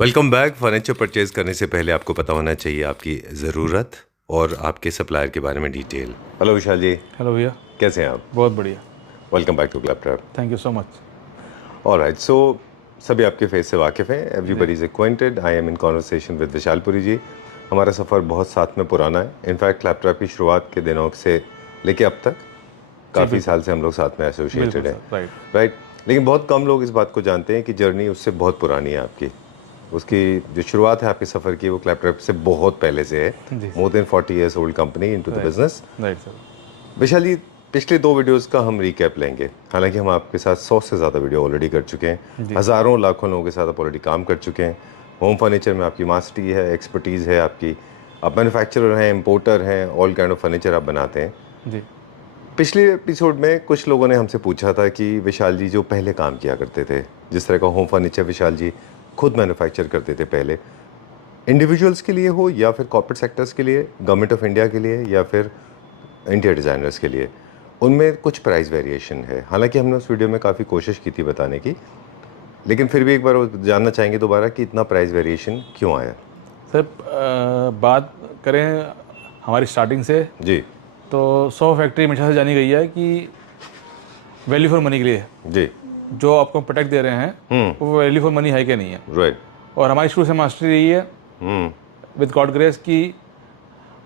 Welcome back. Furniture purchase करने से पहले आपको पता होना चाहिए आपकी ज़रूरत और आपके सप्लायर के बारे में detail. Hello Vishal ji. Hello भैया, कैसे हैं आप? बहुत बढ़िया। Welcome back to Claptop. Thank you so much. Alright, so सभी आपके फेस से वाकिफ़ हैं, everybody is acquainted. I am in conversation with Vishal Puri ji. हमारा सफ़र बहुत साथ में पुराना है। इनफैक्ट क्लैपटॉप की शुरुआत के दिनों से लेके अब तक काफ़ी साल से हम लोग साथ में एसोसिएटेड हैं, राइट। लेकिन बहुत कम लोग इस बात को जानते हैं कि जर्नी उससे बहुत पुरानी है आपकी। उसकी जो शुरुआत है आपके सफ़र की वो क्लैपटॉप से बहुत पहले से है। More than 40 years old company into the business. Right sir. Vishal ji, पिछले 2 वीडियोस का हम रिकैप लेंगे। हालांकि हम आपके साथ 100 से ज़्यादा वीडियो ऑलरेडी कर चुके हैं, हज़ारों लाखों लोगों के साथ आप ऑलरेडी काम कर चुके हैं। होम फर्नीचर में आपकी मास्टरी है, एक्सपर्टीज़ है आपकी। आप मैन्युफैक्चरर हैं, इम्पोर्टर हैं, ऑल काइंड ऑफ फर्नीचर आप बनाते हैं जी। पिछले एपिसोड में कुछ लोगों ने हमसे पूछा था कि विशाल जी जो पहले काम किया करते थे, जिस तरह का होम फर्नीचर विशाल जी खुद मैन्युफैक्चर करते थे पहले, इंडिविजुअल्स के लिए हो या फिर कॉर्पोरेट सेक्टर्स के लिए, गवर्नमेंट ऑफ इंडिया के लिए या फिर इंटीरियर डिज़ाइनर्स के लिए, उनमें कुछ प्राइस वेरिएशन है। हालांकि हमने उस वीडियो में काफ़ी कोशिश की थी बताने की, लेकिन फिर भी एक बार वो जानना चाहेंगे दोबारा कि इतना प्राइस वेरिएशन क्यों आया। सर, बात करें हमारी स्टार्टिंग से जी तो 100 फैक्ट्री हमेशा से जानी गई है कि वैल्यू फॉर मनी के लिए जी, जो आपको प्रोटेक्ट दे रहे हैं वो वैल्यू फॉर मनी है कि नहीं है। राइट। और हमारी शुरू से मास्टरी रही है विद गॉड ग्रेस कि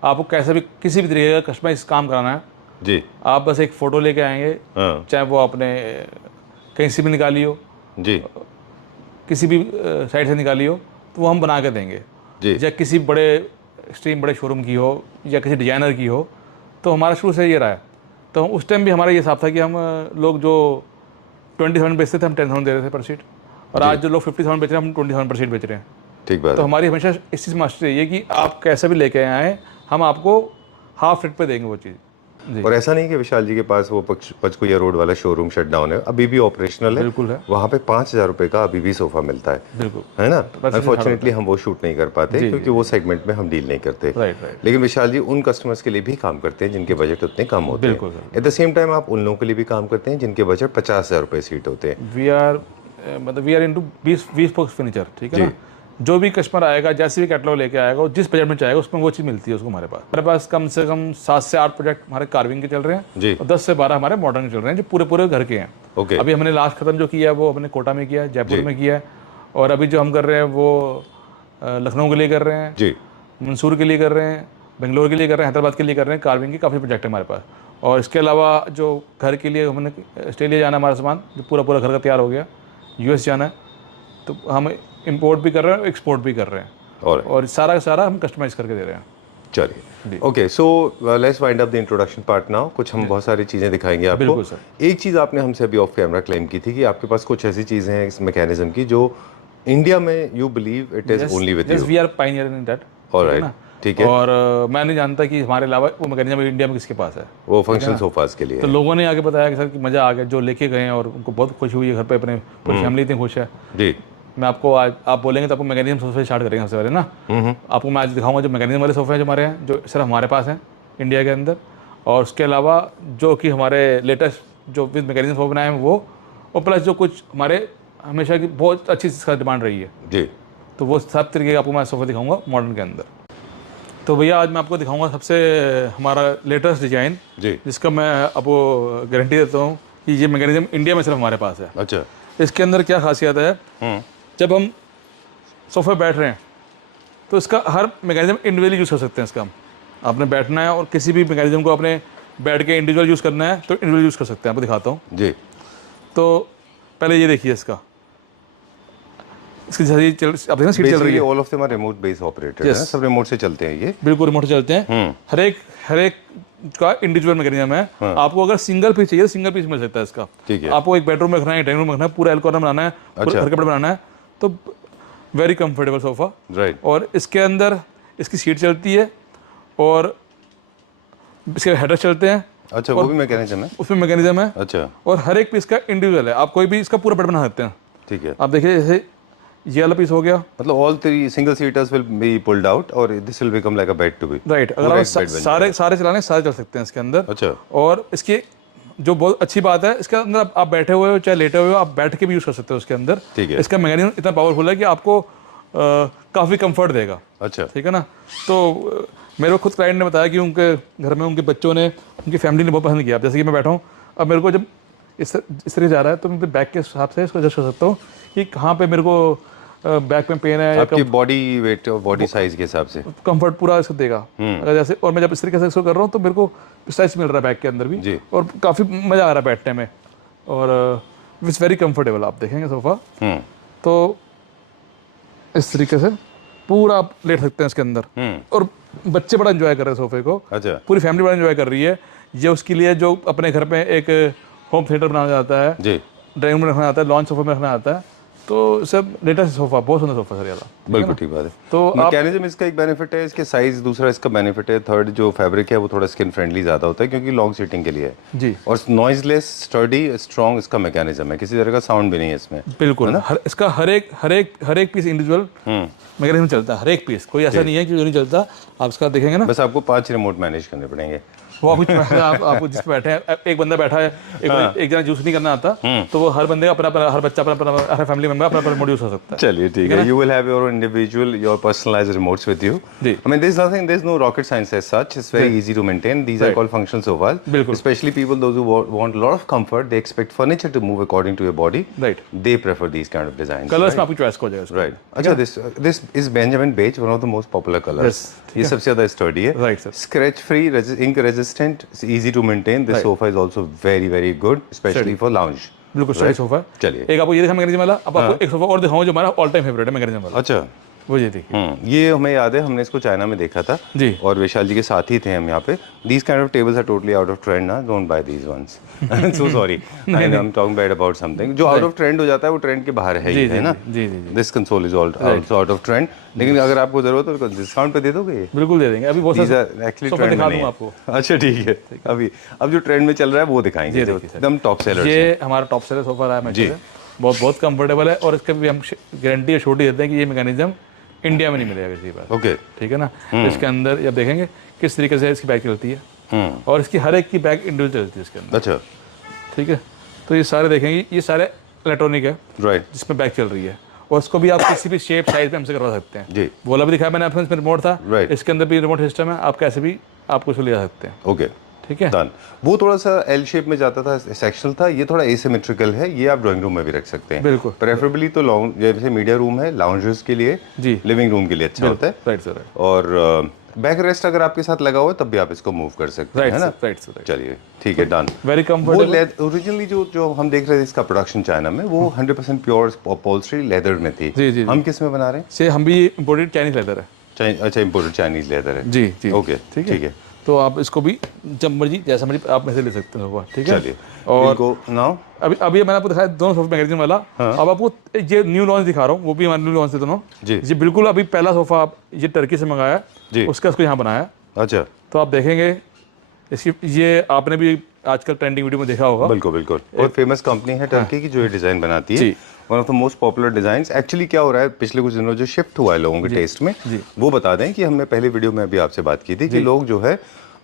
आपको कैसे भी किसी भी तरीके का कस्टमाइज काम कराना है जी, आप बस एक फ़ोटो लेके आएंगे, हाँ चाहे वो आपने कहीं से भी निकाली हो, जी किसी भी साइट से निकाली हो, तो वो हम बना के देंगे। जी, या किसी बड़े एक्सट्रीम बड़े शोरूम की हो या किसी डिज़ाइनर की हो, तो हमारा शुरू से ये रहा है। तो उस टाइम भी हमारा ये हिसाब था कि हम लोग जो 20,000 बेचते थे हम 10,000 दे रहे थे पर सीट, और आज जो लोग 50,000 बेच रहे हैं हम 20,000 पर सीट बेच रहे हैं। ठीक बात तो है। हमारी हमेशा इस चीज़ मास्टरी है कि आप कैसे भी लेके आएँ, हम आपको हाफ रेट पे देंगे वो चीज़ जी। और ऐसा नहीं कि विशाल जी के पास वो पचकुया रोड वाला शोरूम शट डाउन है, अभी भी ऑपरेशनल है। बिल्कुल है। वहाँ पे 5,000 रुपये का अभी भी सोफा मिलता है, बिल्कुल, है ना। बस अनफॉर्चुनेटली हम वो शूट नहीं कर पाते जी, क्योंकि जी, वो सेगमेंट में हम डील नहीं करते। राइट। लेकिन विशाल जी उन कस्टमर्स के लिए भी काम करते हैं जिनके बजट उतने कम होते बिल्कुल हैं। Sir. At the same time आप उन लोगों के लिए भी काम करते हैं जिनके बजट 50,000 रुपये सीट होते हैं। We are into 20 box furniture, ठीक है ना। जो भी कस्टमर आएगा, जैसे भी कैटलॉग लेके आएगा, वो जिस बजट में चाहेगा उसमें वो चीज़ मिलती है उसको। हमारे पास कम से कम 7 से 8 प्रोजेक्ट हमारे कार्विंग के चल रहे हैं जी। और 10 से 12 हमारे मॉडर्न के चल रहे हैं, जो पूरे घर के हैं। ओके। अभी हमने लास्ट खत्म जो किया है वो हमने कोटा में किया है, जयपुर में किया है, और अभी जो हम कर रहे हैं वो लखनऊ के लिए कर रहे हैं जी, मंसूर के लिए कर रहे हैं, बेंगलोर के लिए कर रहे हैं, हैदराबाद के लिए कर रहे हैं। कार्विंग के काफ़ी प्रोजेक्ट है हमारे पास। और इसके अलावा जो घर के लिए हमने ऑस्ट्रेलिया जाना है, हमारा सामान जो पूरा घर का तैयार हो गया, यूएस जाना है, तो हम इंपोर्ट भी कर रहे हैं, एक्सपोर्ट भी कर रहे हैं, और सारा हम कस्टमाइज करके दे रहे हैं। चलिए, okay. So let's wind up the introduction part now. कुछ हम बहुत सारी चीज़ें दिखाएंगे आपको। बिल्कुल सर। एक चीज़ आपने हमसे अभी ऑफ कैमरा क्लेम की थी कि आपके पास कुछ ऐसी चीज़ें हैं इस मैकेनिज्म की जो इंडिया में you believe it is only with you. We are pioneer in that. Alright, ठीक है। और मैं नहीं जानता कि हमारे अलावा वो मैकेनिज्म इंडिया में किसके पास है। वो फंक्शन सोफास के लिए तो लोगों ने आगे बताया कि सर कि मज़ा आ गया, जो लेके गए हैं और उनको बहुत खुशी हुई है, घर पे अपने पूरी फैमिली इतनी खुश है जी। मैं आपको आज आप बोलेंगे तो आपको मैकेनिज्म सोफे स्टार्ट करेंगे सबसे पहले ना। आपको मैं आज दिखाऊंगा जो मैकेनिज्म वाले सोफे हैं जो हमारे हैं, जो सिर्फ हमारे पास हैं इंडिया के अंदर। और उसके अलावा जो कि हमारे लेटेस्ट जो विद मैकेनिज्म सोफे बनाए हैं वो, और प्लस जो कुछ हमारे हमेशा की बहुत अच्छी इसका डिमांड रही है जी, तो वो सब तरीके का आपको मैं सोफा दिखाऊंगा मॉडर्न के अंदर। तो भैया आज मैं आपको दिखाऊंगा सबसे हमारा लेटेस्ट डिज़ाइन, जिसका मैं आपको गारंटी देता हूँ कि ये मैकेनिज्म इंडिया में सिर्फ हमारे पास है। अच्छा। इसके अंदर क्या खासियत है, जब हम सोफे बैठ रहे हैं तो इसका हर मैकेनिज्म इंडिविजुअली यूज़ कर सकते हैं। इसका आपने बैठना है और किसी भी मैकेनिज्म को आपने बैठ के इंडिविजुअल यूज़ करना है तो इंडिविजुअल यूज़ कर सकते हैं। आपको दिखाता हूँ जी। तो पहले ये देखिए इसकी आप देखना सीट चल रही है। All of them are remote base operated है, सब रिमोट से चलते हैं ये। बिल्कुल रिमोट से चलते हैं। हर एक का इंडिविजुअल मैकेनिज्म है। आपको अगर सिंगल पीस चाहिए सिंगल पीस मिल सकता है इसका। ठीक है। आपको एक बेडरूम में रखना है, डाइनिंग रूम में रखना है, पूरा एल कॉर्नर बनाना है, पूरा घर कपड़े बनाना है, तो वेरी कंफर्टेबल सोफा। राइट। और इसके अंदर इसकी सीट चलती है और इसके हेडर चलते हैं। अच्छा, वो भी मैकेनिज्म है, उसमें मैकेनिज्म है। अच्छा। और हर एक पीस का इंडिविजुअल है, आप कोई भी इसका पूरा बेड बना सकते हैं। ठीक है। आप देखिए जैसे ये वाला पीस हो गया, मतलब all 3 single seaters will be pulled out और this will become like a bed to be. Right. अगर आप सारे चलाने सारे चल सकते हैं इसके अंदर। अच्छा। और इसकी जो बहुत अच्छी बात है, इसके अंदर आप बैठे हुए हो चाहे लेटे हुए हो, आप बैठ के भी यूज़ कर सकते हो इसके अंदर। ठीक है। इसका मैकेनिज्म इतना पावरफुल है कि आपको काफ़ी कंफर्ट देगा। अच्छा, ठीक है ना। तो मेरे को खुद क्लाइंट ने बताया कि उनके घर में उनके बच्चों ने, उनकी फैमिली ने बहुत पसंद किया। अब जैसे कि मैं बैठा हूँ, अब मेरे को जब इस तरह जा रहा है तो मैं बैक के हिसाब से इसको एडजस्ट कर सकता हूँ कि कहाँ पे मेरे को बैक में पेन है या आपकी बॉडी वेट और बॉडी साइज के हिसाब से कंफर्ट पूरा इसको देगा। अगर जैसे, और मैं जब इस तरीके से इसको कर रहा हूँ तो मेरे को साइज मिल रहा है बैक के अंदर भी जी। और काफ़ी मज़ा आ रहा है बैठने में, और इट्स वेरी कंफर्टेबल। आप देखेंगे सोफ़ा तो इस तरीके से पूरा आप लेट सकते हैं इसके अंदर, और बच्चे बड़ा एंजॉय कर रहे हैं सोफे को। अच्छा, पूरी फैमिली बड़ा एंजॉय कर रही है। ये उसके लिए जो अपने घर पे एक होम थिएटर बनाना चाहता है, जी, ड्राइंग रूम रखना आता है, लॉन्च सोफा में रखना आता है, तो सब लेटेस्ट सोफा, बहुत सुंदर सोफा सर यार। बिल्कुल ठीक बात है। तो मैकेनिज्म इसका एक बेनिफिट है, इसके साइज, दूसरा इसका बेनिफिट है, थर्ड जो फैब्रिक है वो थोड़ा स्किन फ्रेंडली ज़्यादा होता है क्योंकि लॉन्ग सीटिंग के लिए है जी, और नॉइजलेस, स्टर्डी, स्ट्रॉन्ग इसका मैकेनिज्म है, किसी तरह का साउंड भी नहीं है इसमें। बिल्कुल। इसका हर एक पीस इंडिविजुअल मैकेनिज्म चलता है, हर एक पीस, कोई ऐसा नहीं है कि जो नहीं चलता। आप इसका देखेंगे ना, बस आपको 5 रिमोट मैनेज करने पड़ेंगे। वो आप जिस पे बैठे हैं, एक बंदा बैठा है, एक जना यूज नहीं करना आता, तो वो हर बंदे अपना हर बच्चा अपना हर फैमिली मेंबर अपना रिमोट यूज हो सकता है। चलिए ठीक है, you will have your individual, your personalised remotes with you. जी। I mean, there's nothing, there's no rocket science as such. It's very easy to maintain. These are called function sofas. बिल्कुल। Especially people, those who want a lot of comfort, they expect furniture to move according to your body. Right. They prefer these kind of designs. Colours में आपकी choice हो जाएगा। Right. अच्छा, this is Benjamin beige, one of the most popular colors. Yes, ये सबसे ज़्यादा sturdy है. Right, sir. Scratch free, ink resistant, it's easy to maintain. This sofa is also very very good, especially for lounge. बिल्कुल सही sofa है। चलिए। एक आपको ये दिखा मैकेनिज्म वाला, अब आपको एक सोफा और दिखाऊं जो हमारा ऑल टाइम फेवरेट है मैकेनिज्म वाला। अच्छा, वो ये देखिए। ये हमें याद है, हमने इसको चाइना में देखा था जी। और विशाल जी के साथ ही थे हम यहाँ पे। These kind of tables are totally out of trend ना, don't buy these ones. So sorry, I'm talking bad about something जो out of trend हो जाता है, वो ट्रेंड के बाहर है ही, है ना। जी जी जी, This console is also out of trend, लेकिन अगर आपको जरूरत हो तो डिस्काउंट पे दे दोगे ये? बिल्कुल दे देंगे। अभी बहुत These सारे are actually सोफा trend दिखा में नहीं दूंगा है। आपको। अच्छा ठीक है, अभी अब जो ट्रेंड में चल रहा है वो दिखाएंगे, जो एकदम टॉप सेलर। ये हमारा टॉप सेलर सोफा रहा है जी। बहुत कंफर्टेबल है, और इसका भी हम गारंटी और छोटी देते हैं कि ये मैकेनिज्म इंडिया में नहीं मिलेगा किसी बार। ओके, ठीक है ना। इसके अंदर ये आप देखेंगे किस तरीके से इसकी बैग चलती है, और इसकी हर एक की बैग इंडिविजुअल चलती है इसके अंदर। अच्छा, ठीक है। तो ये सारे देखेंगे, ये सारे इलेक्ट्रॉनिक है राइट, जिसमें बैग चल रही है, और इसको भी आप किसी भी शेप साइज में हमसे करवा सकते हैं। जी, बोला भी दिखाया मैंने आपको, इसमें रिमोट था। Right. इसके अंदर भी रिमोट सिस्टम है, आप कैसे भी आपको इसको ले जा सकते हैं। ओके, ठीक है। डन। वो थोड़ा सा एल शेप में जाता था, सेक्शनल था, ये थोड़ा एसिमेट्रिकल है, ये आप ड्राइंग रूम में भी रख सकते हैं। बिल्कुल। प्रेफरेबली तो लॉन्ग, जैसे मीडिया रूम है, लाउंजर्स के लिए, जी। लिविंग रूम के लिए अच्छा होता है। राइट सर, और बैक रेस्ट अगर आपके साथ लगा हुआ है तब भी आप इसको मूव कर सकते हैं, है ना। Right sir. चलिए ठीक है, डन। वेरी वो कंफर्टेबल। ओरिजिनली जो हम देख रहे थे इसका प्रोडक्शन चाइना में, वो 100% प्योर अपहोल्स्ट्री लेदर में थी। जी, जी, हम किस में बना रहे हैं? से हम भी इम्पोर्टेड चाइनीज लेदर है। अच्छा, इम्पोर्टेड चाइनीज लेदर है। जी जी, ओके, ठीक है। तो आप इसको भी जब मर्जी जैसा मर्जी आप में से ले सकते हो। ठीक है। चलिए, और नाउ अभी मैंने आपको दिखाया दोनों सोफा मैगजीन वाला। अब आपको ये न्यू लॉन्च दिखा रहा हूँ, वो भी हमारे न्यू लॉन्च है दोनों। जी। ये बिल्कुल अभी पहला सोफा ये टर्की से मंगाया जी। है, उसका इसको यहाँ बनाया। अच्छा, तो आप देखेंगे इसकी, ये आपने भी आजकल ट्रेंडिंग वीडियो में देखा होगा। बिल्कुल बिल्कुल, और फेमस कंपनी है टर्की की जो ये डिजाइन बनाती है। जी। One of the most popular designs. Actually क्या हो रहा है, पिछले कुछ दिनों जो शिफ्ट हुआ है लोगों के टेस्ट में, वो बता दें कि हमने पहले वीडियो में भी आपसे बात की थी कि लोग जो है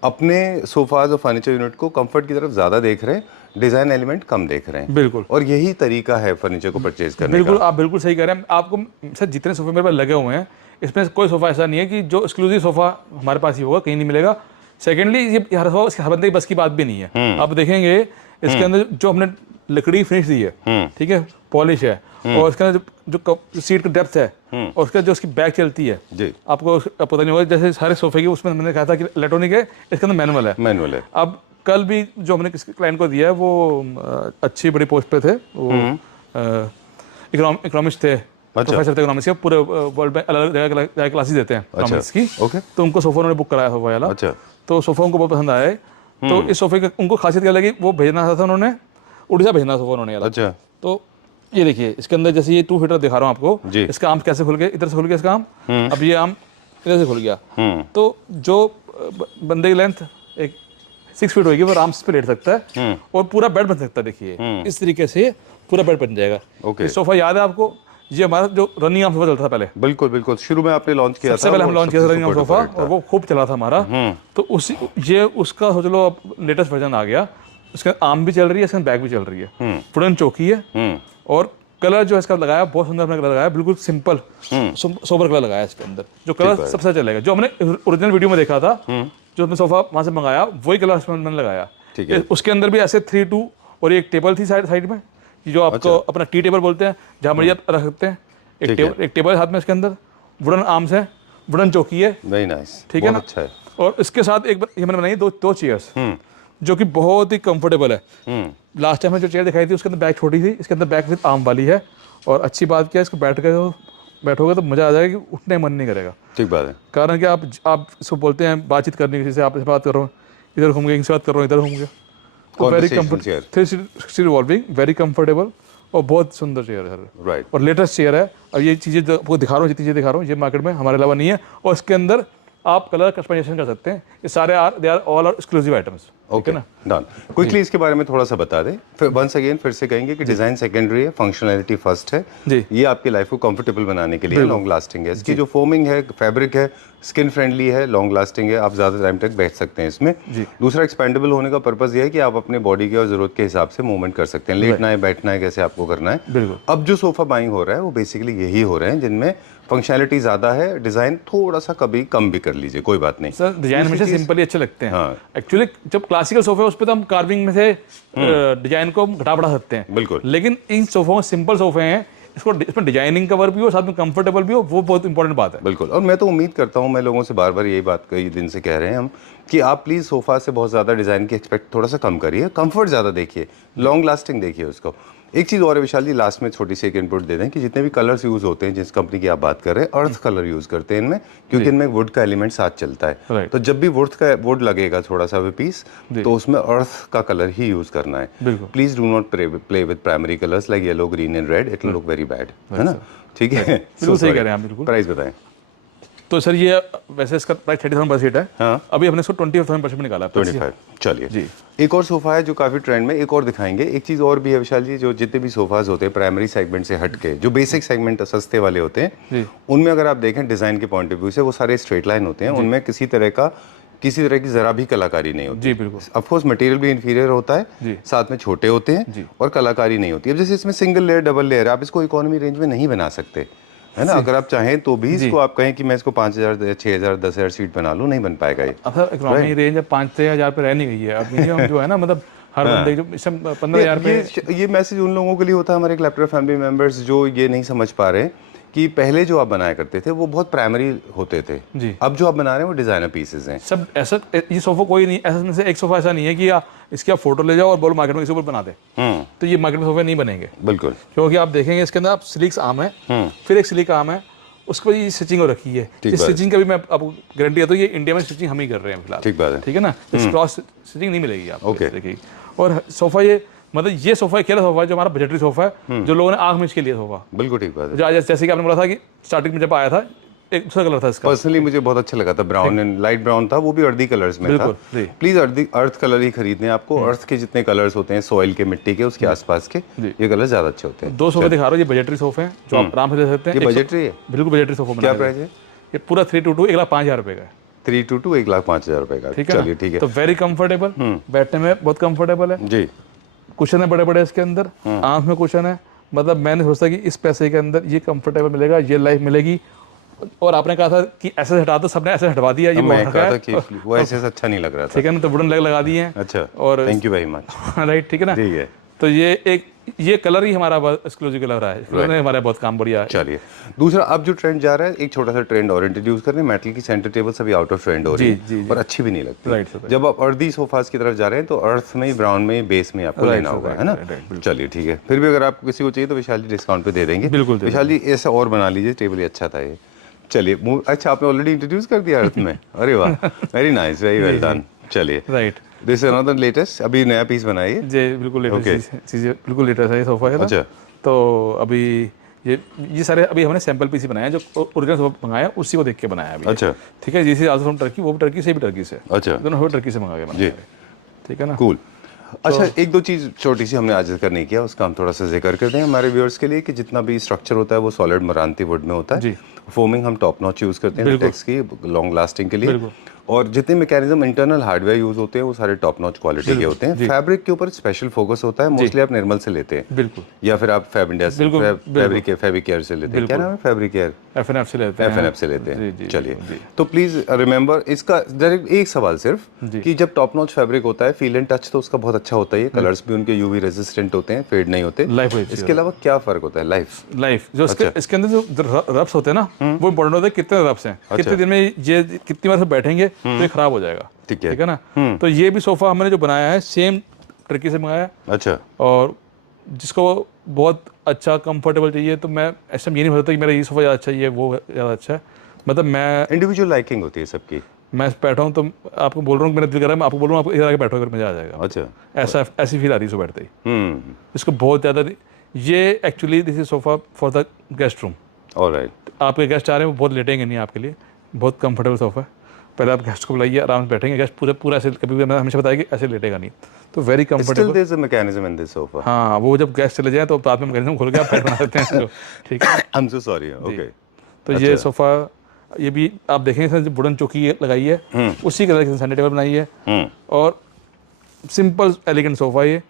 अपने सोफाज और फर्नीचर यूनिट को कंफर्ट की तरफ ज्यादा देख रहे हैं, डिजाइन एलिमेंट कम देख रहे हैं। बिल्कुल। और यही तरीका है फर्नीचर को परचेज करने बिल्कुल, का। आप बिल्कुल सही कह रहे हैं। आपको सर जितने सोफे मेरे पास लगे हुए हैं, इसमें कोई सोफा ऐसा नहीं है कि जो एक्सक्लूसिव सोफा हमारे पास ही होगा, कहीं नहीं मिलेगा। सेकेंडली, ये हर सोफा इसके हर बंदे की बस की बात भी नहीं है। आप देखेंगे इसके अंदर जो हमने लकड़ी फिनिश दी है, ठीक है, पॉलिश है, और इसके अंदर जो सीट की डेप्थ है, और उसका जो उसकी बैक चलती है, जी, आपको पता नहीं होगा। जैसे सारे सोफे की उसमें मैंने कहा था कि इलेक्ट्रॉनिक है, इसके अंदर मैनुअल है। मैनुअल है। अब कल भी जो हमने किसी क्लाइंट को दिया है, वो अच्छी बड़ी पोस्ट पे थे, वो इकोनॉमिक्स थे, प्रोफेसर थे इकोनॉमिक्स के, पूरे वर्ल्ड में अलग अलग जगह क्लासेस देते हैं इकोनॉमिक्स की। ओके, तो उनको सोफा उन्होंने बुक कराया सोफा वाला। अच्छा, तो सोफा उनको बहुत पसंद आया है। तो इस सोफे का उनको खासियत क्या लगी, वो भेजना था उन्होंने, उड़ीसा भेजना सोफा उन्होंने। अच्छा, तो ये देखिए इसके अंदर जैसे ये 2 फीटर दिखा रहा हूँ आपको, जी। इसका आर्म कैसे खुल गया, इधर से खुल गया इसका आर्म, अब ये आर्म इधर से खुल गया। तो जो बंदे की लेंथ एक 6 फीट होगी, वो आराम पे लेट सकता है, और पूरा बेड बन सकता है। देखिए इस तरीके से पूरा बेड बन जाएगा। ओके। सोफा याद है आपको, ये हमारा जो रनिंग आर्म सोफा चलता था पहले, बिल्कुल बिल्कुल, शुरू में आपने लॉन्च किया था, सबसे पहले हम लॉन्च किया था रनिंग आर्म सोफा, था। और वो खूब चला था हमारा। तो उसी ये उसका सोच लो, अब लेटेस्ट वर्जन आ गया, उसका आर्म भी चल रही है, इसका बैक भी चल रही है, फुटन चौकी है, और कलर जो है इसका लगाया बहुत सुंदर हमने कलर लगाया, बिल्कुल सिंपल सोबर कलर लगाया इसके अंदर, जो कलर सबसे अच्छा चलेगा। जो हमने ओरिजिनल वीडियो में देखा था, जो हमने सोफा वहाँ से मंगाया वही कलर इसमें मैंने लगाया। ठीक है। उसके अंदर भी ऐसे 3-2 और एक टेबल थी साइड में, जो आपको अपना टी टेबल बोलते हैं, जहाँ मर्जी आप रख सकते हैं। एक टेबल हाथ में, इसके अंदर वुडन आर्म्स है, वुडन चौकी है। वेरी नाइस, ठीक है ना। अच्छा है। और इसके साथ एक ये मैंने बनाई दो चेयर्स, जो कि बहुत ही कंफर्टेबल है। लास्ट टाइम में जो चेयर दिखाई थी उसके अंदर बैक छोटी थी, इसके अंदर बैक विद आर्म वाली है। और अच्छी बात क्या है, इसको बैठोगे तो मज़ा आ जाएगा कि उठने मन नहीं करेगा। ठीक बात है। कारण कि आप इसको बोलते हैं बातचीत करने की, जैसे आप इस बात कर रहे हो, इधर घूम गए, इनसे बात कर रहा हूँ, इधर घूम गया, तो very comfortable, 360 revolving, very comfortable और बहुत सुंदर चेयर है सर। राइट। और लेटेस्ट चेयर है। और ये चीज़ें आपको दिखा रहा हूँ, जितनी चीज़ें दिखा रहा हूँ, ये मार्केट में हमारे अलावा नहीं है। और इसके अंदर आप कलर कस्टमाइजेशन कर सकते हैं। ये सारे they are all are exclusive items. Okay ना, डन। क्विकली इसके बारे में थोड़ा सा बता दें, फिर वंस अगेन फिर से कहेंगे कि डिजाइन सेकेंडरी है, फंक्शनैलिटी फर्स्ट है जी। ये आपकी लाइफ को कंफर्टेबल बनाने के लिए लॉन्ग लास्टिंग है। इसकी जो फोमिंग है, फैब्रिक है, स्किन फ्रेंडली है, लॉन्ग लास्टिंग है, आप ज़्यादा टाइम तक बैठ सकते हैं इसमें। दूसरा, एक्सपेंडेबल होने का पर्पज़ ये है कि आप अपने बॉडी के और ज़रूरत के हिसाब से मूवमेंट कर सकते हैं, लेटना है, बैठना है, कैसे आपको करना है। अब जो सोफ़ा बाइंग हो रहा है वो बेसिकली यही हो रहे हैं, जिनमें फंक्शनैलिटी ज़्यादा है, डिज़ाइन थोड़ा सा कभी कम भी कर लीजिए, कोई बात नहीं सर। डिज़ाइन हमेशा सिंपल ही अच्छे लगते हैं। हाँ। एक्चुअली जब क्लासिकल सोफे उस पर तो हम कार्विंग में से डिजाइन को घटा बढ़ा सकते हैं, बिल्कुल। लेकिन इन सोफों में सिंपल सोफे हैं, इसमें डिजाइनिंग का वर्क भी हो, साथ में कंफर्टेबल भी हो, वो बहुत इंपॉर्टेंट बात है। बिल्कुल। और मैं तो उम्मीद करता हूँ, मैं लोगों से बार बार यही बात कई दिन से कह रहे हैं हम, कि आप प्लीज़ सोफ़ा से बहुत ज़्यादा डिज़ाइन की एक्सपेक्ट थोड़ा सा कम करिए, कंफर्ट ज़्यादा देखिए, लॉन्ग लास्टिंग देखिए उसको। एक चीज़ और है विशाल जी, लास्ट में छोटी सी एक इनपुट दे दें कि जितने भी कलर्स यूज़ होते हैं, जिस कंपनी की आप बात कर रहे हैं, अर्थ कलर यूज़ करते हैं इनमें, क्योंकि इनमें वुड का एलिमेंट साथ चलता है। तो जब भी वुड लगेगा थोड़ा सा भी पीस, तो उसमें अर्थ का कलर ही यूज़ करना है। Please do not play with primary colours like yellow, green and red, it will look very bad, है ना। ठीक है, बिल्कुल सही कह रहे हैं आप। बिल्कुल। प्राइस बताएं। तो सर ये वैसे इसका प्राइस 30,000 है। हाँ। अभी हमने इसको 25,000 में निकाला। 25। चलिए जी। एक और सोफा है जो काफ़ी ट्रेंड में, एक और दिखाएंगे। एक चीज़ और भी है विशाल जी, जो जितने भी सोफाज होते हैं प्राइमरी सेगमेंट से हट के, जो बेसिक सेगमेंट सस्ते वाले होते हैं, उनमें अगर आप देखें डिज़ाइन के पॉइंट ऑफ व्यू से, वो सारे स्ट्रेट लाइन होते हैं, उनमें किसी तरह की जरा भी कलाकारी नहीं होती। जी बिल्कुल। ऑफ कोर्स मटेरियल भी इन्फीरियर होता है, साथ में छोटे होते हैं और कलाकारी नहीं होती। अब जैसे इसमें सिंगल लेयर, डबल लेयर, आप इसको इकोनॉमी रेंज में नहीं बना सकते, है ना। अगर आप चाहें तो भी इसको आप कहें कि मैं इसको 5,000, 6,000, 10,000 सीट बना लूँ, नहीं बन पाएगा ये। अब सर इकोनॉमी रेंज 5-6,000 पे रह नहीं गई है अब। मिनिमम जो है ना, मतलब हर बंदे जो 15,000 पे। ये मैसेज उन लोगों के लिए होता है, हमारे क्लैप्टर फैमिली मेंबर्स, जो ये नहीं समझ पा रहे कि पहले जो आप बनाया करते थे वो बहुत प्राइमरी होते थे जी। अब जो आप बना रहे हैं वो डिजाइनर पीसेस हैं सब। ऐसा ये सोफा कोई नहीं, ऐसा से एक सोफा ऐसा नहीं है कि इसकी आप फोटो ले जाओ और बोलो मार्केट में इसके ऊपर बना दे, तो ये मार्केट में सोफे नहीं बनेंगे। बिल्कुल। क्योंकि आप देखेंगे इसके अंदर आप स्लिक आर्म है, फिर एक स्लिक आर्म है, उसके बाद ये स्टिचिंग हो रखी है। इस स्टिचिंग का भी मैं आपको गारंटी देता हूँ, ये इंडिया में स्टिचिंग हम ही कर रहे हैं फिलहाल। ठीक बात है, ठीक है ना। क्रॉस स्टिचिंग नहीं मिलेगी आपको। ओके। और सोफा ये मतलब ये सोफा अकेला सोफा है जो हमारा बजटरी सोफा है, जो लोगों ने आंख मिच के लिए सोफा। बिल्कुल ठीक बात है। जैसे कि आपने बोला था कि स्टार्टिंग में जब आया था एक दूसरा कलर था इसका, पर्सनली मुझे बहुत अच्छा लगा था, ब्राउन एंड लाइट ब्राउन था, वो भी अर्दी कलर्स में था। प्लीज अर्थ कलर ही खरीदने, आपको अर्थ के जितने कलर्स होते हैं, सॉइल के, मिट्टी के, उसके आसपास के, ये कलर ज्यादा अच्छे होते हैं। 2 सोफे दिखा रहा हूँ, ये बजटरी सोफे हैं जो आप आराम से ले सकते हैं। ये बजटरी है, बिल्कुल बजटरी सोफा। क्या प्राइस है? ये पूरा 322 1,05,000 रुपए का है। 322 1,05,000 रुपए का, चलिए ठीक है। तो वेरी कंफर्टेबल, बैठने में बहुत कंफर्टेबल है जी। कुशन है बड़े बड़े इसके अंदर, आंख में कुशन है, मतलब मैंने सोचा कि इस पैसे के अंदर ये कंफर्टेबल मिलेगा, ये लाइफ मिलेगी। और आपने कहा था कि ऐसे हटा दो, सबने ऐसे हटवा दिया, ये मैं कहा था कि वो ऐसे अच्छा नहीं लग रहा था, ठीक है ना। तो वुडन लेग लगा दिए हैं। अच्छा, और thank you very much. Right, ठीक है ना, ठीक है। तो ये कलर ही हमारा एक्सक्लूसिव कलर है, इसने हमारा बहुत काम बढ़िया है। चलिए, दूसरा अब जो ट्रेंड जा रहा है, एक छोटा सा ट्रेंड और इंट्रोड्यूस कर रहे हैं। मेटल की सेंटर टेबल सभी आउट ऑफ ट्रेंड हो रही है और अच्छी भी नहीं लगती। जब आप अर्दी सोफास की तरफ जा रहे हैं तो अर्थ में, ब्राउन में, बेस में आपको लेना होगा, है ना। चलिए ठीक है। फिर भी अगर आपको किसी को चाहिए तो विशाल जी डिस्काउंट पे दे देंगे। बिल्कुल विशाल जी, ऐसा और बना लीजिए, टेबल ही अच्छा था ये। चलिए, अच्छा आपने ऑलरेडी इंट्रोड्यूस कर दिया अर्थ में, अरे वाह, very nice, very well done. चलिए, right, this is another latest, अभी नया पीस बनाइए जी। बिल्कुल लेटेस्ट चीज़, बिल्कुल लेटेस्ट है ये सोफा है। अच्छा, तो अभी ये सारे अभी हमने सैंपल पीस ही बनाए हैं, जो ओरिजिनल सोफा मंगाया उसी को देख के बनाया अभी। अच्छा, ठीक है। जैसे आल्सो फ्रॉम टर्की, वो भी टर्की से, भी टर्की से। अच्छा, दोनों हमें टर्की से मंगा के जी, ठीक है ना। कूल। अच्छा, एक दो चीज़ छोटी सी हमने आज जिक्र नहीं किया, उसका हम थोड़ा सा जिक्र करते हैं हमारे व्यूअर्स के लिए, कि जितना भी स्ट्रक्चर होता है वो सॉलिड मरांती वुड में होता है। फोमिंग हम टॉप नॉच यूज़ करते हैं टेक्स की, लॉन्ग लास्टिंग के लिए। और जितने मैकेनिज्म इंटरनल हार्डवेयर यूज होते हैं वो सारे टॉप नॉच क्वालिटी के होते हैं। फैब्रिक के ऊपर स्पेशल फोकस होता है, मोस्टली आप निर्मल से लेते हैं बिल्कुल, या फिर आप फैब इंडिया से, फैब्रिकेयर से लेते हैं। क्या नाम है? फैब्रिकेयर, एफएनएफ से लेते हैं। एफएनएफ से लेते हैं। जी, चलिए, तो प्लीज रिमेंबर इसका डायरेक्ट एक सवाल सिर्फ कि जब टॉप नॉच फैब्रिक होता है, फील एंड टच तो उसका बहुत अच्छा होता है, कलर्स भी उनके यूवी रेजिस्टेंट होते हैं, फेड नहीं होते। इसके अलावा क्या फर्क होता है? लाइफ जो इसके अंदर जो रब्स होते हैं ना, वो इम्पोर्टेंट होता है, कितने रब्स हैं, कितने दिन में ये कितनी बार से बैठेंगे तो ये खराब हो जाएगा। ठीक है ना? तो ये भी सोफा हमने जो बनाया है सेम टर्की से मंगाया। अच्छा। और जिसको बहुत अच्छा कंफर्टेबल चाहिए, तो मैं ऐसा ये नहीं बोलता कि मेरा ये सोफा ज़्यादा अच्छा है, वो ज़्यादा अच्छा है। मतलब मैं इंडिविजुअल लाइकिंग होती है सबकी। मैं बैठा हूँ तो आपको बोल रहा हूँ, मेरा दिल कर रहा है, मैं आपको बोल रहा हूँ, आप इधर आके बैठो, अगर मजा आ जाएगा। अच्छा। ऐसी फील आ रही है बैठते ही। इसको बहुत ज़्यादा, ये actually this is sofa for the guest room. Alright. आपके गेस्ट आ रहे हैं, वो बहुत लेटेंगे नहीं आपके लिए, बहुत कंफर्टेबल सोफा है। पहले आप गेस्ट को बुलाइए, आराम से बैठेंगे, गेस्ट पूरा ऐसे, कभी भी मैंने हमेशा बताया कि ऐसे लेटेगा नहीं, तो very comfortable. There is a mechanism in this sofa. हाँ, वो जब गेस्ट चले जाए तो बाद में मैकेनिज्म खोल के आप बैठ बना सकते हैं इसको। ठीक है, I am so sorry. Okay. तो ये सोफा, ये भी आप देखेंगे सर, जो वुडन चौकी लगाई है उसी कलर की सेंटर टेबल बनाई है, और सिंपल एलिगेंट सोफा ये।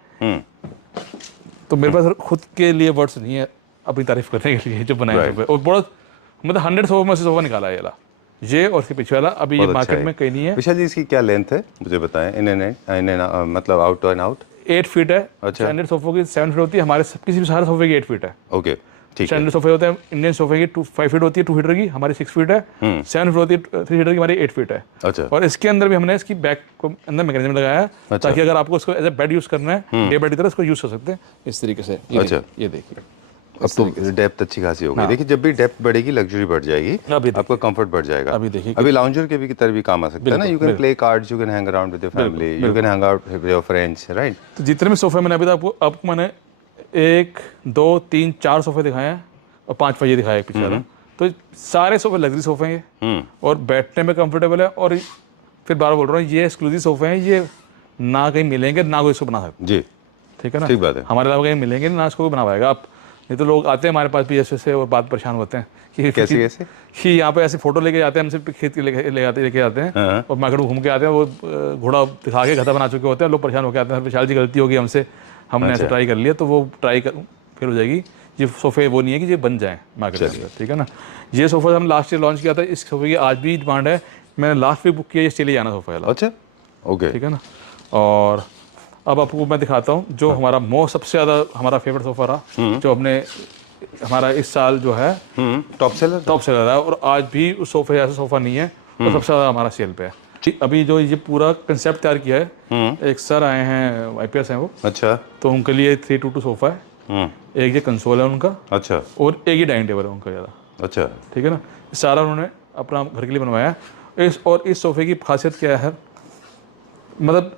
तो मेरे पास खुद के लिए वर्ड्स नहीं है अपनी तारीफ करने के लिए जो बनाया सोफा, और बहुत मतलब 100 सोफा में से सोफा निकाला है ये और इसके पीछे वाला। अभी ये मार्केट में कहीं नहीं है। विशाल जी, इसकी क्या लेंथ है मुझे बताएं? मतलब आउट एंड आउट 8 फीट है। स्टैंडर्ड सोफे की 7 फीट होती है, हमारे किसी भी सारे सोफे की 8 फीट है। ओके, ठीक है। स्टैंडर्ड सोफे होते हैं इंडियन सोफे की 5 फीट होती है 2 फीटर की, हमारी 6 फीट है। 7 फीट होती है 3 फीटर की, हमारी 8 फीट है। अच्छा। और इसके अंदर भी हमने इसकी बैक को अंदर मैकेनिज्म लगाया है, ताकि अगर आपको इसको एज ए बेड यूज करना है, डे बेड की तरह इसको यूज कर सकते हैं इस तरीके से। अच्छा, ये देखिए, अब तो डेप्थ अच्छी खासी हो गई। देखिए, जब भी डेप्थ बढ़ेगी लग्जरी बढ़ जाएगी, आपका कंफर्ट बढ़ जाएगा। अभी देखिए, अभी लाउंजर के भी की तरह भी काम आ सकता है ना। You can play cards, you can hang around with your family, you can hang out with your friends, right? तो जितने भी सोफे मैंने अभी तक आपको मैंने 1 2 3 4 सोफे दिखाए हैं और 5 ये दिखाया है पीछे वाला। तो सारे सोफे लग्जरी सोफे हैं ये, और बैठने में कंफर्टेबल है। और फिर बार बोल रहा हूँ, ये एक्सक्लूसिव सोफे हैं, ये ना कहीं मिलेंगे, ना कोई इसको बना सकता जी। ठीक है ना? ठीक बात है। हमारे अलावा कहीं मिलेंगे ना इसको कोई बना पाएगा। आप नहीं तो लोग आते हैं हमारे पास भी ऐसे और बात परेशान होते हैं कि कैसे कि यहाँ पे ऐसे फोटो लेके जाते हैं, हमसे खेत के लेके आते हैं और मार्केट घूम के आते हैं, वो घोड़ा दिखा के गधा बना चुके होते हैं, लोग परेशान होकर आते हैं, विशाल जी गलती होगी हमसे, हमने ऐसे ट्राई कर लिया, तो वो ट्राई कर फिर हो जाएगी। ये सोफे वो नहीं है कि ये बन जाए मार्केट में, ठीक है ना? ये सोफा हम लास्ट ईयर लॉन्च किया था, इस सोफे की आज भी डिमांड है। मैंने लास्ट वीक बुक किया, ये चले जाना सोफा। अच्छा, ओके, ठीक है ना? और अब आपको मैं दिखाता हूँ जो हमारा सबसे ज़्यादा हमारा फेवरेट सोफा रहा, जो हमने हमारा इस साल जो है टॉप सेलर है, और आज भी उस सोफे ऐसा सोफा नहीं है तो सबसे ज़्यादा हमारा सेल पे है। अभी जो ये पूरा कंसेप्ट तैयार किया है, एक सर आए हैं, IPS हैं वो। अच्छा। तो उनके लिए 322 सोफा है, एक ये कंसोल है उनका। अच्छा। और एक ये डाइनिंग टेबल है उनका ज़्यादा। अच्छा, ठीक है ना? सारा उन्होंने अपना घर के लिए बनवाया। और इस सोफे की खासियत क्या है, मतलब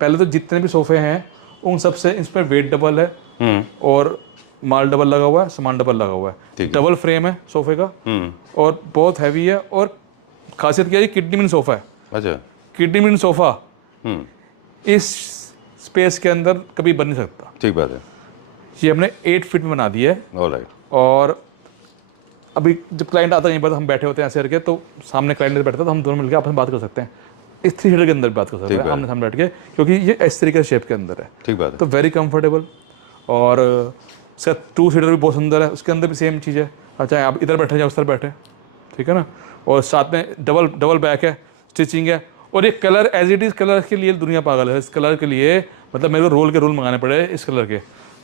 पहले तो जितने भी सोफे हैं उन सबसे इस पर वेट डबल है, और माल डबल लगा हुआ है, सामान डबल लगा हुआ है, डबल फ्रेम है सोफे का, और बहुत हैवी है। और खासियत क्या है, किडनी मिन सोफा है। अच्छा। किडनी मिन सोफा इस स्पेस के अंदर कभी बन नहीं सकता। ठीक बात है। ये हमने 8 फीट में बना दिया है। ऑलराइट। और अभी जब क्लाइंट आता है, यहीं पर हम बैठे होते हैं ऐसे करके, तो सामने क्लाइंट बैठता है, तो हम दोनों मिलकर आपस में बात कर सकते हैं, इस 3 सीटर के अंदर बात कर सकते हैं आमने सामने बैठ के, क्योंकि ये इस तरीके शेप के अंदर है। ठीक बात है। तो वेरी कंफर्टेबल। और इसका 2 सीटर भी बहुत सुंदर है, उसके अंदर भी सेम चीज़ है। अच्छा, आप इधर बैठे या उस तरफ बैठे, ठीक है ना? और साथ में डबल बैक है, स्टिचिंग है, और ये colour as it is colour के लिए दुनिया पागल है। इस कलर के लिए मतलब मेरे को रोल के रोल मंगाने पड़े इस कलर के।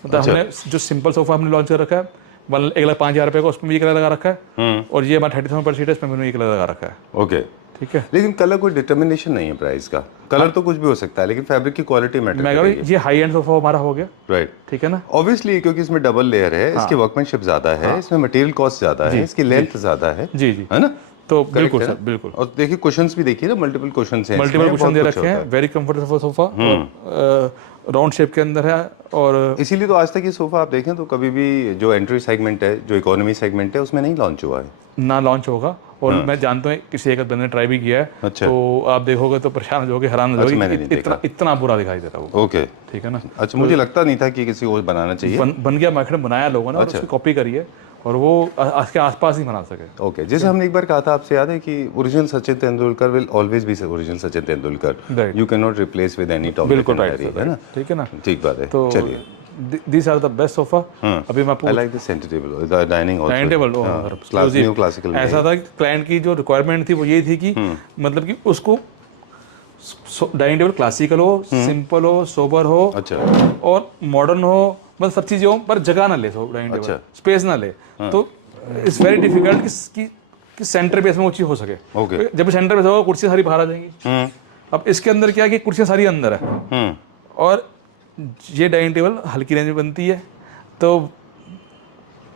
मतलब हमने जो सिंपल सोफा हमने लॉन्च कर रखा है 1,05,000 रुपये का, उसमें भी कलर लगा रखा है, और ये हमारा 30,000 पर सीट है, इसमें मैंने ये कलर लगा रखा है। ओके, ठीक है। लेकिन कलर कोई डिटर्मिनेशन नहीं है प्राइस का, कलर तो कुछ भी हो सकता है, लेकिन फैब्रिक की क्वालिटी मैटर करती है। ये हाई एंड सोफा हमारा हो गया, राइट, ठीक है ना? ऑब्वियसली, क्योंकि इसमें डबल लेयर है, इसकी वर्कमैनशिप ज्यादा है, इसमें मटेरियल कॉस्ट ज्यादा है, इसकी लेंथ ज्यादा है, जी जी, है ना? तो बिल्कुल सर, बिल्कुल। और देखिए कुशन्स भी देखिए ना, मल्टीपल कुशन्स हैं, मल्टीपल कुशन दे रखे हैं, very comfortable sofa, round shape के अंदर है। और इसीलिए तो आज तक ये सोफा आप देखें तो कभी भी जो एंट्री सेगमेंट है, जो इकोनॉमी सेगमेंट है, उसमें नहीं लॉन्च हुआ है, ना लॉन्च होगा। और मैं जानता हूँ किसी एक बंदे ने ट्राई भी किया है। अच्छा। तो आप देखोगे तो परेशान हो जाओगे, हैरान हो जाओगे, इतना बुरा दिखाई देता वो। ओके, ठीक है ना? अच्छा, मुझे लगता नहीं था कि किसी और बनाना चाहिए। बन गया, मार्केट में बनाया लोगों ने, और उसकी कॉपी करी है, और वो आज के आसपास ही बना सके। ओके, जैसे हमने एक बार कहा था, आपसे याद है कि original Sachin Tendulkar will always be original Sachin Tendulkar, Right. You can not replace with any Tom बिल्कुल Dick and right Harry, sir, है ना? ठीक है ना। ठीक बात है। तो चलिए, these are the best sofa. अभी मैं आपको I like the centre table, the dining also, dining table class new classical में ऐसा था कि क्लाइंट की जो रिक्वायरमेंट थी वो ये थी कि मतलब कि उसको डाइनिंग टेबल क्लासिकल हो, सिंपल हो, सोबर हो, अच्छा, और मॉडर्न हो, मतलब सब चीज़ें हो, पर जगह ना ले डाइनिंग टेबल, अच्छा। स्पेस ना ले। तो इट्स वेरी डिफिकल्ट कि सेंटर बेस में वो चीज़ हो सके। ओके, जब सेंटर बेस होगा कुर्सियाँ सारी बाहर आ जाएंगी। अब इसके अंदर क्या है कि कुर्सियाँ सारी अंदर है, और ये डाइनिंग टेबल हल्की रेंज में बनती है। तो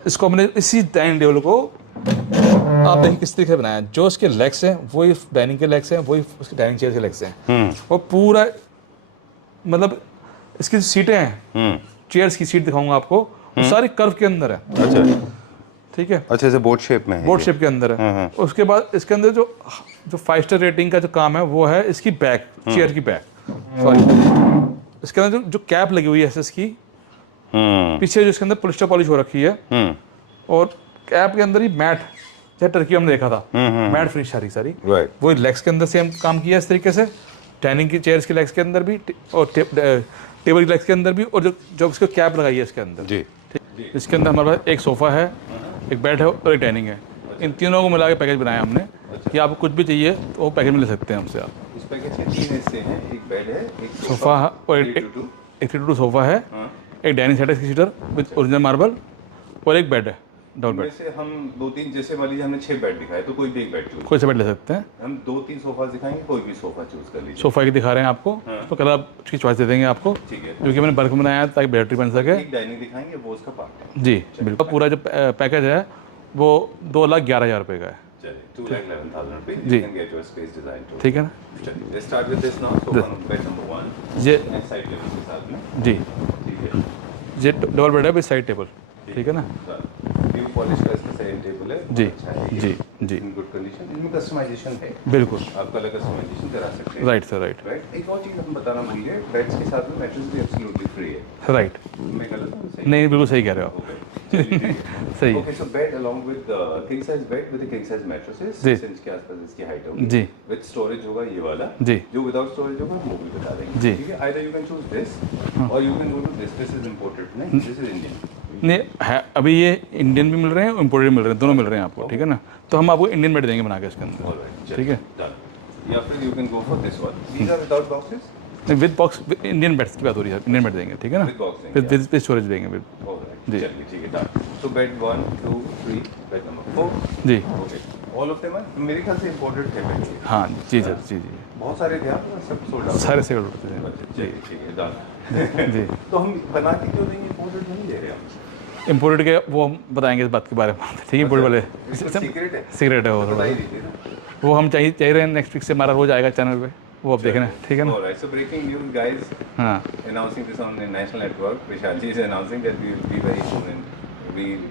इसको हमने इसी डाइनिंग टेबल को आप देखिए किस तरीके से बनाया है। जो इसके लेग्स हैं वही डाइनिंग के लेग्स हैं, वही उसके डाइनिंग चेयर के लेग्स हैं, और पूरा मतलब इसकी जो सीटें हैं, चेयर्स की सीट दिखाऊंगा आपको, वो सारी कर्व के अंदर है। अच्छा, ठीक है, अच्छे से बोट शेप में है, बोट शेप के अंदर है। उसके बाद इसके अंदर जो 5 स्टार रेटिंग का जो काम है वो है इसकी बैक, चेयर की बैक, सॉरी, इसके अंदर जो कैप लगी हुई है एसएस की, पीछे जो इसके अंदर पॉलिस्टर पॉलिश हो रखी है, और कैप के अंदर ही मैट, जैसे टर्की हमने देखा था, मैट फिनिश सारी राइट, वो लेग्स के अंदर से हम काम किया इस तरीके से, डाइनिंग की चेयर्स के लेग्स के अंदर भी, और टेबल के लेग्स के अंदर भी, और जो इसको कैप लगाई है इसके अंदर। जी, इसके अंदर हमारे पास एक सोफ़ा है, एक बेड है और एक डाइनिंग है। इन तीनों को मिला के पैकेज बनाया हमने कि आपको कुछ भी चाहिए तो वो पैकेज में ले सकते हैं हमसे आप। इस पैकेज के 3 हिस्से हैं, एक बेड है, एक सोफ़ा और एक 3 सोफ़ा है, एक डाइनिंग सेट है सीटर विद ओरिजिनल मार्बल, और एक बेड है, डबल बेड। से हम 2-3, जैसे मान लीजिए हमने 6 बेड दिखाए तो कोई भी एक बेड चूज, कोई सा बेड ले सकते हैं। हम 2-3 सोफा दिखाएंगे, कोई भी सोफा चूज कर लीजिए। सोफ़ा की दिखा रहे हैं आपको, तो कलर उसकी चॉइस दे देंगे आपको, ठीक है, क्योंकि मैंने बल्क में बनाया है ताकि बैटरी बन सके। एक डाइनिंग दिखाएंगे, वो उसका पार्ट है। जी बिल्कुल, पूरा जो पैकेज है वो 2,11,000 रुपये का है। चलिए, 2,11,000 रुपए, जी। you can get your space design too। ठीक है ना। चलिए, let's start with this now। So bed number 1 ये and side table के साथ में, जी, ठीक है, ये डबल बेड है विद साइड टेबल, ठीक है ना। न्यू पॉलिश का इसका साइड टेबल है, जी, अच्छा है ये, जी, जी, इन गुड कंडीशन। इनमें कस्टमाइजेशन है, बिल्कुल आप कलर कस्टमाइजेशन करा सकते हैं। राइट सर, राइट राइट, एक और चीज़ हम बताना भूल गए, बेड्स के साथ में मैट्रेस भी एब्सोल्युटली फ्री है। राइट। मैं गलत हूँ? सही? नहीं बिल्कुल सही कह रहे हो आप, Okay. चलिए, ठीक है। सही। Okay, so bed along with king size bed with a king size mattresses, जी। 6 इंच के आसपास इसकी हाइट होगी। जी। With storage होगा ये वाला। जी। जो without storage होगा वो भी बता देंगे। जी। ठीक है, either you can choose this or you can go to this. This is imported, नहीं? This is Indian। नहीं है, अभी ये इंडियन भी मिल रहे हैं और इम्पोर्टेड मिल रहे हैं, दोनों मिल रहे हैं आपको, ठीक है ना। तो हम आपको इंडियन बेड देंगे बना के इसके अंदर, Alright, ठीक है। done। या फिर you can go for this one। These are without boxes? With box, Indian beds की बात हो रही है, इंडियन बेड देंगे, ठीक है ना। With box देंगे। विद स्टोरेज देंगे विद। Alright, जी। चलिए, ठीक है, done। So bed 1, 2, 3, bed number 4। Ji Okay, all of them are, मेरे ख्याल से imported थे पहले। हाँ जी सर, जी जी, बहुत सारे थे, आप सब सोल्ड आउट। सारे से उठते हैं। चलिए, ठीक है, डन। जी, तो हम बना के क्यों देंगे, इंपोर्टेड नहीं दे रहे हम? इम्पोर्टेड के वो हम बताएंगे इस बात के बारे में, ठीक है। इम्पोर्टेड वाले सीक्रेट है, सिगरेट है वो बता थोड़ा, ही दीजिए ना। वो हम चाहिए रहे हैं, नेक्स्ट वीक से हमारा रोज आएगा चैनल पे, वो आप देखना, ठीक है ना। Alright, so breaking news, guys, हाँ announcing this on the national network. Vishal ji is announcing that we will be very soon in,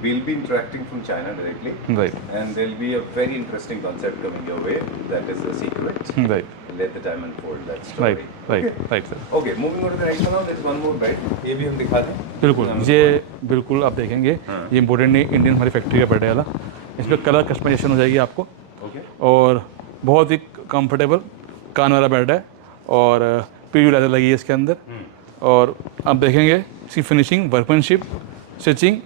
we'll be interacting from China directly, right, and there'll be a very interesting concept coming your way. That is a secret. Right, Let the time unfold that story. Right, right, Okay. Right sir, Okay, moving on to the next one now. There's one more bed. ये भी हम दिखा दें। बिल्कुल। ये बिल्कुल आप देखेंगे, ये इम्पोर्टेड नहीं, इंडियन हमारी फैक्ट्री का बेड है वाला। इसमें कलर कस्टमाइजेशन हो जाएगी आपको, Okay. और बहुत ही कंफर्टेबल कान वाला बेड है, और पीयू लेदर लगी है इसके अंदर, और आप देखेंगे इसकी फिनिशिंग, वर्कमैनशिप, स्टिचिंग,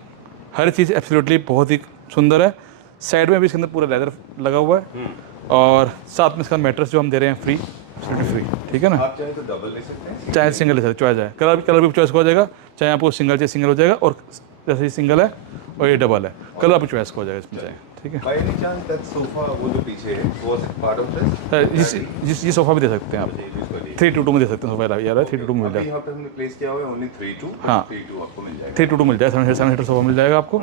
हर चीज़ एब्सोल्युटली बहुत ही सुंदर है। साइड में भी इसके अंदर पूरा लेदर लगा हुआ है, और साथ में इसका मैट्रेस जो हम दे रहे हैं फ्री, फ्री, ठीक है ना। आप चाहे तो डबल ले सकते हैं। चाहे सिंगल ले सकते, चॉइस है, कलर भी चॉइस हो जाएगा, चाहे आपको सिंगल चाहिए सिंगल हो जाएगा, और जैसे ये सिंगल है और ये डबल है, कलर आपको चॉइस हो जाएगा इसमें चाहे, ठीक है। By any chance that sofa वो जो पीछे है, was it part of this? ये सोफ़ा भी दे सकते हैं आप, 322 में दे सकते हैं सोफ़ा, यार 322 मिल अभी जाएगा, यहाँ पे हमने प्लेस किया हुआ है only 3-2, हाँ। 3-2 आपको मिल जाएगा। 322 मिल जाएगा, 7 सीटर सोफ़ा मिल जाएगा आपको,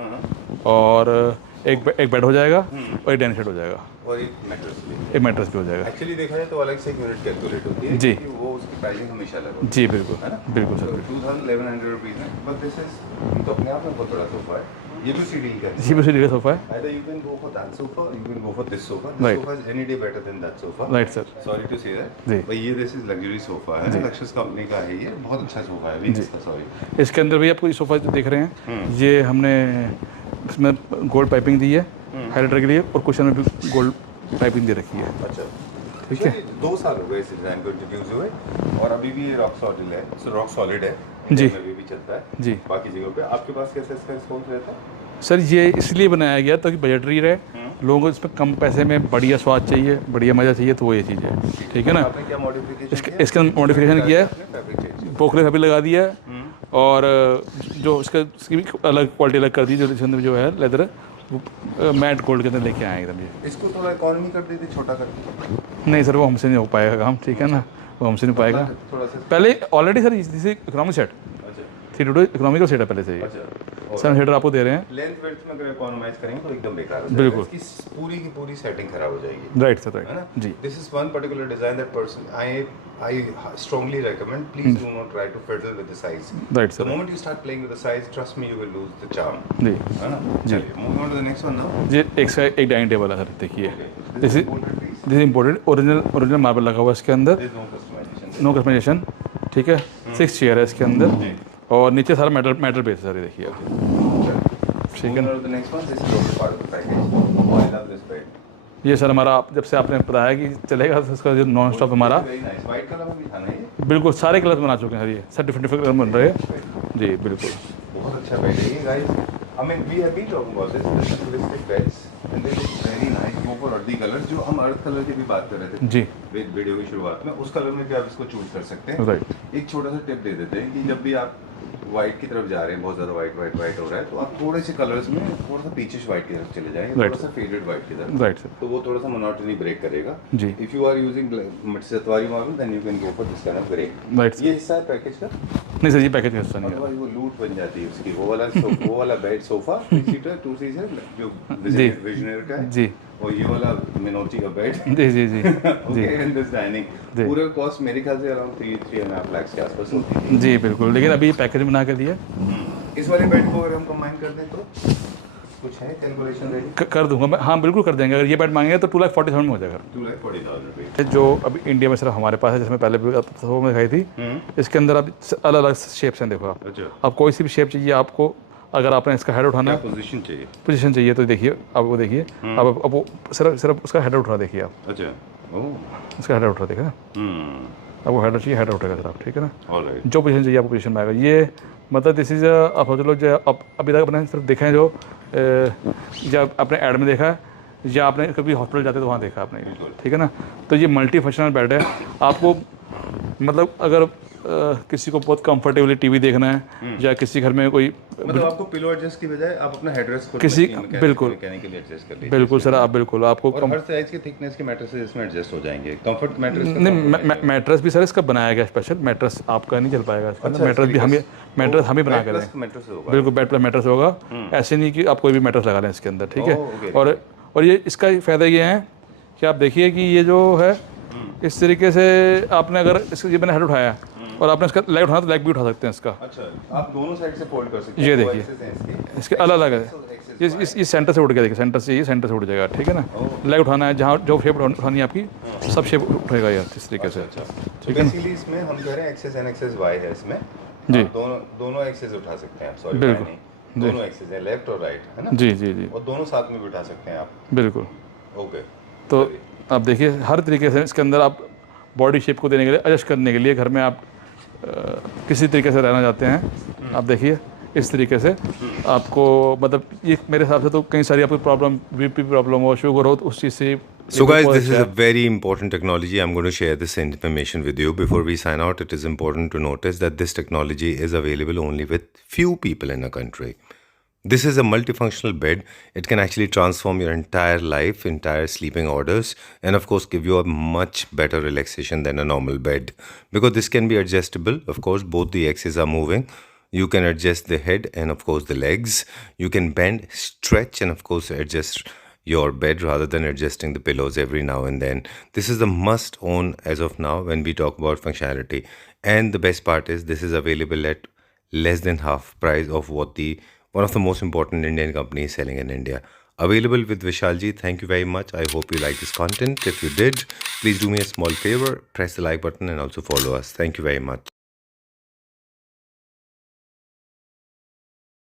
और एक बेड हो जाएगा, और एक डाइनिंग सेट हो जाएगा, और एक मैट्रेस भी। एक मैट्रेस भी हो जाएगा। एक्चुअली देखा जाए तो अलग से एक यूनिट कैलकुलेट होती है, जी। क्योंकि वो उसकी प्राइसिंग हमेशा अलग होती जी बिल्कुल, है ना। बिल्कुल सर, 2,1100 रुपीज़ है, बट दिस इज तो अपने आप में बहुत बड़ा सोफा है। ये भी सी डील का है। जी भी सीधे सोफ़ा है, Either you can go for that sofa, or you can go for this sofa. This Right. sofa is any day better than that sofa. Right sir, Sorry to say that. जी। but ये this is luxury sofa है, लक्ष्य company का है, ये बहुत अच्छा sofa है, Venus का, सॉरी। इसके अंदर भी आपको ये सोफ़ा जो देख रहे हैं, ये हमने इसमें गोल्ड पाइपिंग दी है हाइलाइटर के लिए, और कुशन में भी गोल्ड पाइपिंग दे रखी है। अच्छा ठीक है। 2 साल हो गए इस डिज़ाइन को इंट्रोड्यूस हुए और अभी भी ये रॉक सॉलिड है, रॉक सॉलिड है, जी। इंडिया में अभी भी चलता है जी बाकी जगहों पे। आपके पास कैसे इसका रिस्पॉन्स रहता है? सर, ये इसलिए बनाया गया ताकि बजटरी रहे, लोगों को इसमें कम पैसे में बढ़िया स्वाद चाहिए, बढ़िया मज़ा चाहिए, तो वो ये चीज़ है। ठीक है ना। आपने क्या मॉडिफिकेशन इसका मॉडिफिकेशन किया है, फैब्रिक चेंज पोखले फैब्रिक लगा दिया है, और जो इसकी भी अलग क्वालिटी अलग कर दी, जो इसके अंदर जो है लेदर मैट गोल्ड के अंदर लेके आए एकदम। ये इसको थोड़ा इकोनॉमी कर देते, छोटा कर देते, नहीं सर, वो हमसे नहीं हो पाएगा काम। ठीक है ना, वो हमसे नहीं हो पाएगा। थोड़ा सा। पहले ऑलरेडी सर इसे इकोनॉमिक सेट अच्छा 322 इकोनॉमिकल सेट है पहले से ही। अच्छा। सर हेडर आपको दे रहे हैं। लेंथ वेड्थ में अगर इकोनोमाइज करेंगे तो एकदम बेकार हो जाएगा, बिल्कुल। इसकी पूरी की पूरी सेटिंग खराब हो जाएगी, राइट सर, है ना? राइट जी। This is one particular design that person I strongly recommend. Please do not try to fiddle with the size. Right The sir, moment you start playing with the size, trust me, you will lose the charm. जी है ना? चलिए, moving on to the next one now. जी। एक dining table है sir, देखिए। Okay. This This is is imported piece. This imported, original marble लगा हुआ है इसके अंदर, There is no customization. No customisation. ठीक है, 6 चेयर है इसके अंदर, और नीचे सारा मेटल बेस है सर, ये देखिए। ठीक है Moving ना। on to the next one. This is also part of the package. Oh, I love this bed. ये सर हमारा, जब से आपने बताया कि चलेगा तो इसका जो नॉन स्टॉप हमारा, Very nice. White color में भी था ना ये? बिल्कुल सारे कलर बना चुके हैं सर, ये सब डिफरेंट कलर बन रहे हैं जी, बिल्कुल। बहुत अच्छा बेड है ये guys. I mean we have been talking about this, the simplistic beds and they look very nice. वो पर अर्दी कलर, जो हम अर्थ कलर की भी बात कर रहे थे जी वीडियो की शुरुआत में, उस कलर में भी आप इसको चूज कर सकते हैं। राइट। एक छोटा सा टिप दे देते हैं कि जब भी आप व्हाइट की तरफ जा रहे हैं, बहुत ज़्यादा व्हाइट हो रहा है, तो आप थोड़े से कलर्स में थोड़ा सा पीचिश व्हाइट की तरफ चले जाएंगे, Right. थोड़ा सा फेडेड व्हाइट की तरफ, राइट सर तो वो थोड़ा सा मोनोटनी ब्रेक करेगा। जी। If you are using statuario marble then you can go for this kind of grey. Right sir. ये हिस्सा है पैकेज का, नहीं सर, ये पैकेज का हिस्सा नहीं है। अदरवाइज वो लूट बन जाती है उसकी। वो वाला बेड सोफा 3 सीटर 2 सीटर जो जी। विजनरी का है, जी और ये वाला मिनोची का बेड जी जी जी जी ओके, एंड दिस डाइनिंग जी। पूरे कॉस्ट मेरे ख्याल से अराउंड 3.5 लाख के आसपास होती है। जी बिल्कुल, लेकिन अभी पैकेज बना के दिया, इस वाले बेड को अगर हम कंबाइन कर दें तो कुछ है कैलकुलेशन रेडी? कर दूंगा मैं, हाँ बिल्कुल कर देंगे। अगर ये बेड मांगेंगे तो 2,40,000 में हो जाएगा। 2,40,000 रुपये। जो अभी इंडिया में सिर्फ हमारे पास है, जिसमें पहले भी वो में दिखाई थी, इसके अंदर अब अलग अलग शेप्स हैं। देखो आप, अच्छा, अब कोई सी भी शेप चाहिए आपको, अगर आपने इसका हेड उठाना क्या पोजीशन चाहिए? पोजीशन चाहिए तो देखिए, अब वो देखिए, अब वो सिर्फ उसका हेड उठा देखिए आप, अच्छा, ओह, उसका हेड उठा देखिए ना, अब वो हेड चाहिए, हेड उठेगा सर आप। ठीक है ना, ऑलराइट। जो पोजीशन चाहिए आपको पोजीशन में आएगा। ये मतलब दिस इज आप सोच लो, जो अब अभी तक अपने सिर्फ देखा है, जो जब आपने ऐड में देखा है, या आपने कभी हॉस्पिटल जाते तो वहाँ देखा आपने। ठीक है ना, तो ये मल्टी फंक्शनल बेड है। आपको मतलब अगर किसी को बहुत कंफर्टेबली टीवी देखना है, या किसी घर में कोई, मतलब आपको पिलो एडजस्ट की बजाय आप अपना हेडरेस्ट को किसी बिल्कुल मैकेनिकली एडजस्ट कर लीजिए। बिल्कुल सर, आप बिल्कुल आपको और हर साइज के थिकनेस के मैट्रेसेस इसमें एडजस्ट हो जाएंगे। कंफर्ट मैट्रेस नहीं, मैट्रेस भी सर इसका बनाया गया स्पेशल। मैट्रेस आपका नहीं चल पाएगा इसका, अच्छा, मैट्रेस भी हम ही बना कर प्लस मैट्रेस होगा। बिल्कुल, बेड प्लस मैट्रेस होगा। ऐसे नहीं कि आप कोई भी मैट्रेस लगा लें इसके अंदर। ठीक है, ओके। और ये इसका फ़ायदा ये है कि आप देखिए कि ये जो है, इस तरीके से आपने अगर ये मैंने हेड उठाया और आपने इसका लेग उठाना तो लेग भी उठा सकते हैं इसका। अच्छा, आप दोनों साइड से फोल्ड कर सकते हैं। ये देखिए, इसके अलग अलग है। इस सेंटर से उठ गया, देखिए सेंटर से, ये सेंटर से उठ जाएगा। ठीक है ना, लेग उठाना है, जहाँ जो शेप उठानी है आपकी, सब शेप उठेगा यार इस तरीके से। अच्छा, ठीक है। बेसिकली इसमें हम कह रहे हैं एक्सेस एंड एक्सेस वाई है इसमें जी। आप दोनों एक्सेस उठा सकते हैं आप, सॉरी बिल्कुल। नहीं, दोनों एक्सेस है, लेफ्ट और राइट, है ना? जी जी जी और दोनों साथ में भी उठा सकते हैं आप। बिल्कुल। ओके, तो आप देखिए, हर तरीके से इसके अंदर आप बॉडी शेप को देने के लिए, एडजस्ट करने के लिए, घर में आप किसी तरीके से रहना चाहते हैं, आप देखिए इस तरीके से आपको, मतलब ये मेरे हिसाब से तो कई सारी आपको प्रॉब्लम, बीपी प्रॉब्लम हो, शुगर हो, तो उस चीज़ से। So guys, this is a very important technology. I'm going to share this information with you. Before we sign out, it is important to notice that this technology is available only with few people in a country. This is a multifunctional bed. It can actually transform your entire life, entire sleeping orders, and of course give you a much better relaxation than a normal bed. Because this can be adjustable. Of course, both the axes are moving. You can adjust the head and of course the legs. You can bend, stretch, and of course adjust your bed rather than adjusting the pillows every now and then. This is the must own as of now when we talk about functionality. And the best part is this is available at less than half price of what one of the most important Indian companies selling in India. Available with Vishalji. Thank you very much. I hope you like this content. If you did, please do me a small favor, press the like button and also follow us. Thank you very much.